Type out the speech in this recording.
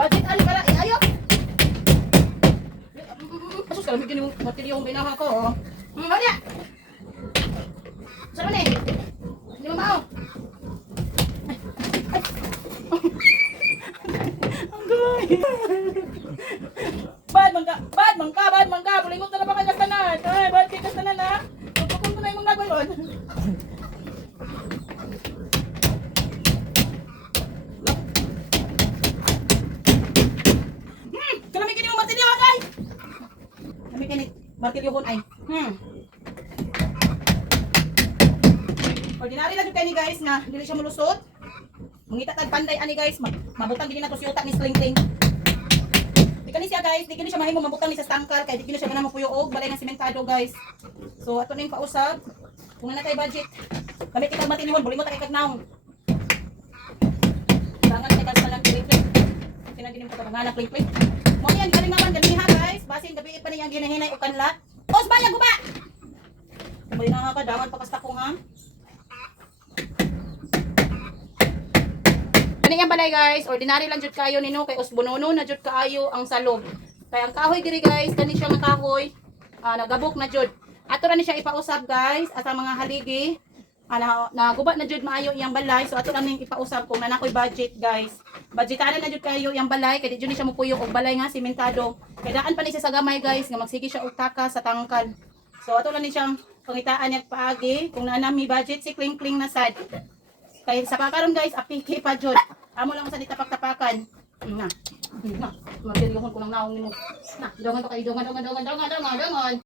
budget ani para ayo. Asus kalau bikin materi yung binaha ko. Oh. Ano? Saan ni? Hindi mo mau. Bad man ka. Bulingot na lang ka kastanan. Ay, bad kay kastanan ha. Pagpapun ko na yung mga nagwayon. Kalamikin yung martilyo ay. Kalamikin martilyo ay. Ordinary lang yung kayo ni guys nga. Hindi siya malusot. Mangita tag panday ani guys. Mabutang din na to si utak ni Sling. Di kani siya guys, di kani siya mahimo mabutang ni sa tangkal kay di kani siya ganang mapuyo og balay ng sementado guys. So ato ning pausab. Kung na tay budget. Kami tikag matinihon, bulingot ta kay kagnaong. Bangan kay kagsalan kay klik. Kinaginin ko ta mga klik. Mo yan galing naman ganiha guys. Basin gabi pa niyang ginahinay og kanlat. Os baya guba. Sabay na ka dawan pakasta ko ha. Kani yang balay guys, ordinary lang jud kayo nino kay usbonono na jud kaayo ang salog. Kay ang kahoy diri guys, kani siya nga kahoy, nagabok na jud. Ato ra ni siya ipausab guys at ang mga haligi naguba na jud maayo iyang balay. So ato ra ning ipausab kung nanakoy budget guys. Budgetanan na jud kayo iyang balay kay di jud ni siya mopuyo og balay nga sementado. Kay daan pa ni siya sa gamay guys nga magsige siya og taka sa tangkal. So ato ra ni siyang pangitaan niya paagi kung naa mi budget si kling na sad. Kay sa pakaron guys, apiki pa jud. Amo lang sa ditapak-tapakan. Na. Mabilyohon ko ng naong nimo. Na, dongan to kay dongan.